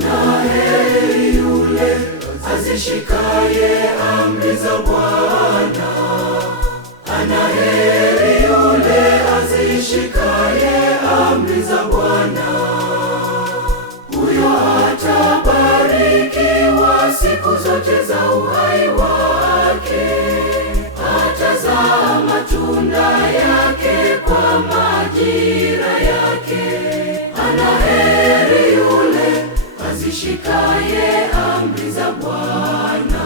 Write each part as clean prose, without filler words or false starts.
Heri yule azishikaye amri za Bwana. Heri yule azishikaye amri za Bwana. Huyo atabarikiwa siku zote za uhai wake. Atazaa matunda yake kwa majira yake. Heri yule azishikaye amri za Bwana.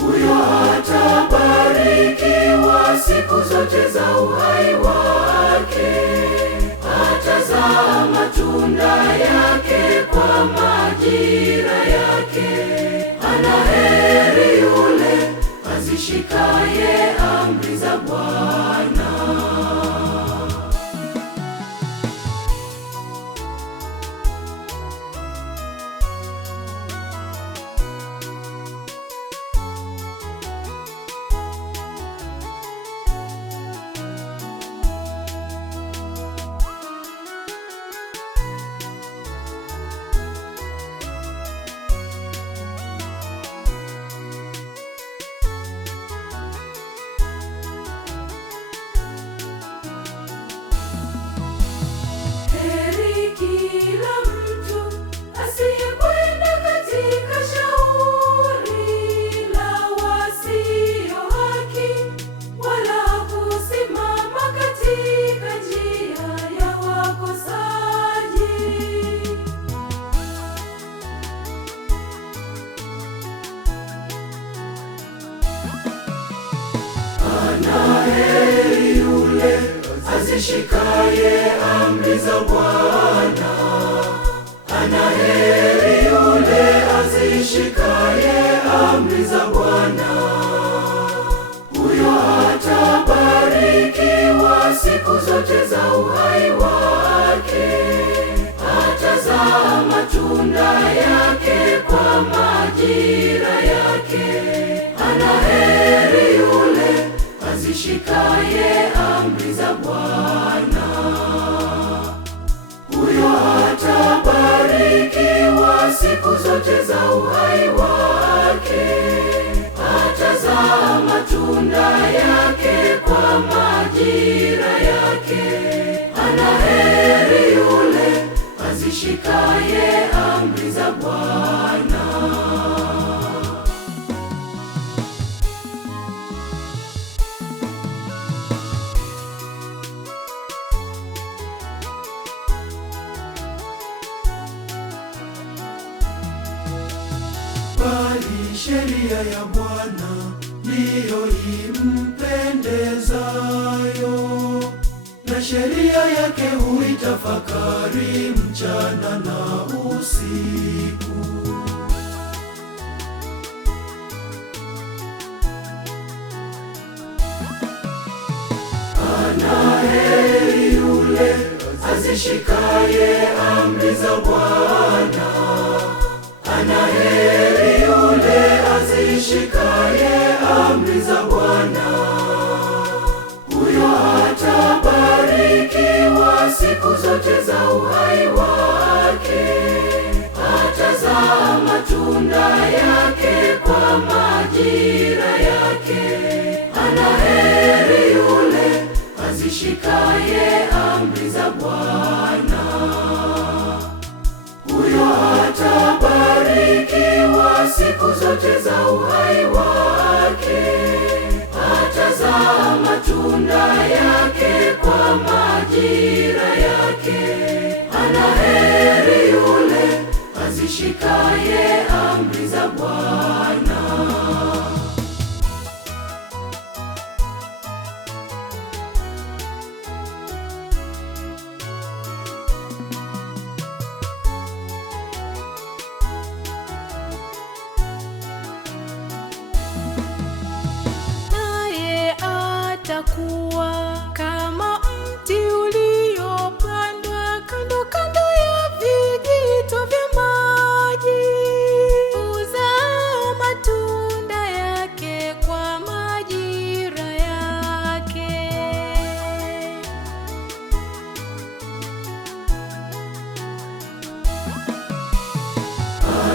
Huyo atabarikiwa siku zote za uhai wake. Atazaa matunda yake kwa majira yake. Heri yule azishikaye amri za Bwana. Heri kila mtu asiyekwenda katika shauri la wasio haki, wala kusimama katika njia ya wakosaji. Heri yule azishikaye amri za Bwana. Heri yule azishikaye amri za Bwana. Huyo atabarikiwa siku zote za uhai wake. Atazaa matunda yake kwa majira yake. Heri yule azishikaye amri za Bwana. Huyo atabarikiwa siku zote za uhai wake. Atazaa matunda yake kwa majira yake. Heri yule azishikaye amri za Bwana. Bali sheria ya Bwana ndiyo impendezayo, na sheria yake huitafakari mchana na usiku. Heri yule azishikaye amri za Bwana. Heri yule azishikaye amri za Bwana. Huyo atabarikiwa siku zote za uhai wake. Atazaa matunda yake kwa majira yake. Heri yule azishikaye amri za Bwana. Huyo atabarikiwa siku zote za uhai wake. Atazaa matunda yake kwa majira yake. Heri yule azishikaye amri za Bwana. Atakuwa kama mti uliopandwa kando kando ya vijito vya maji, uzao matunda yake kwa majira yake.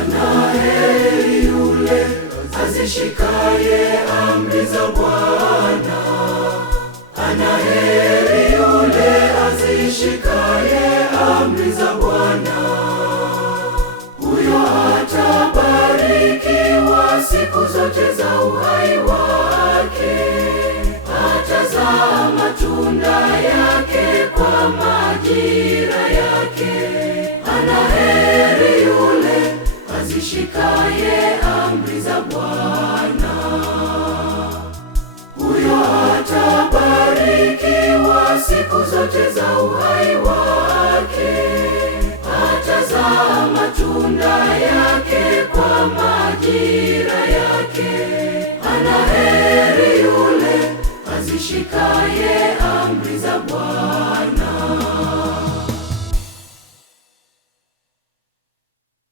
Anaheri yule azishikaye amri za Bwana. Anaheri yule azishikaye amri za Bwana. Huyo atabarikiwa siku zote za uhai wake. Atazaa matunda yake kwa majira yake. Anaheri yule azishikaye amri za Bwana. Huyo atabarikiwa siku zote za uhai wake. Atazaa matunda yake kwa majira yake. Anaheri yule azishikaye